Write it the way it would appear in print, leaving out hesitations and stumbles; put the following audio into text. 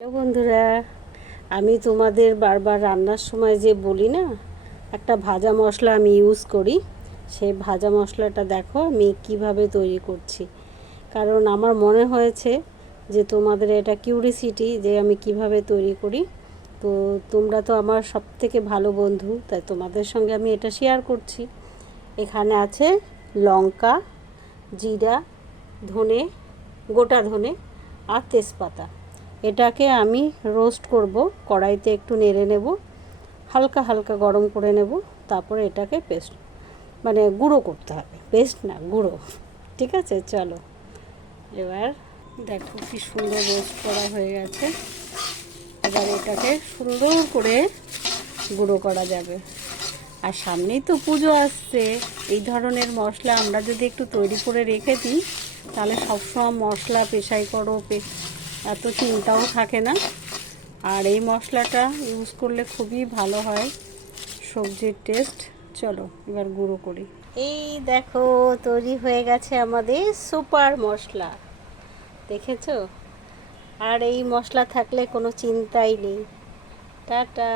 Hello বন্ধুরা, আমি তোমাদের বারবার রান্নার সময় যে বলি না, একটা ভাজা মশলা আমি ইউজ করি। সেই ভাজা মশলাটা দেখো আমি কিভাবে তৈরি করছি। কারণ আমার মনে হয়েছে যে তোমাদের এটা কিউরিসিটি যে আমি কিভাবে তৈরি করি। তো তোমরা তো আমার সবথেকে ভালো বন্ধু, তাই তোমাদের সঙ্গে আমি এটা শেয়ার করছি। এখানে আছে লঙ্কা, জিরা, ধনে, গোটা ধনে আর তেজপাতা। এটাকে আমি রোস্ট করব, কড়াইতে একটু নেড়ে নেব, হালকা হালকা গরম করে নেব। তারপরে এটাকে পেস্ট গুঁড়ো করতে হবে, পেস্ট না গুঁড়ো। ঠিক আছে, চলো এবার দেখো কি সুন্দর রোস্ট করা হয়ে গেছে। এবার এটাকে সুন্দর করে গুঁড়ো করা যাবে। আর সামনেই তো পুজো আসছে, এই ধরনের মশলা আমরা যদি একটু তৈরি করে রেখে দিই তাহলে সবসময় মশলা পেশাই করো, এত চিন্তাও থাকে না। আর এই মশলাটা ইউজ করলে খুবই ভালো হয় সবজির টেস্ট। চলো এবার গুঁড়ো করি। এই দেখো তৈরি হয়ে গেছে আমাদের সুপার মশলা, দেখেছো? আর এই মশলা থাকলে কোনো চিন্তাই নেই। টাটা।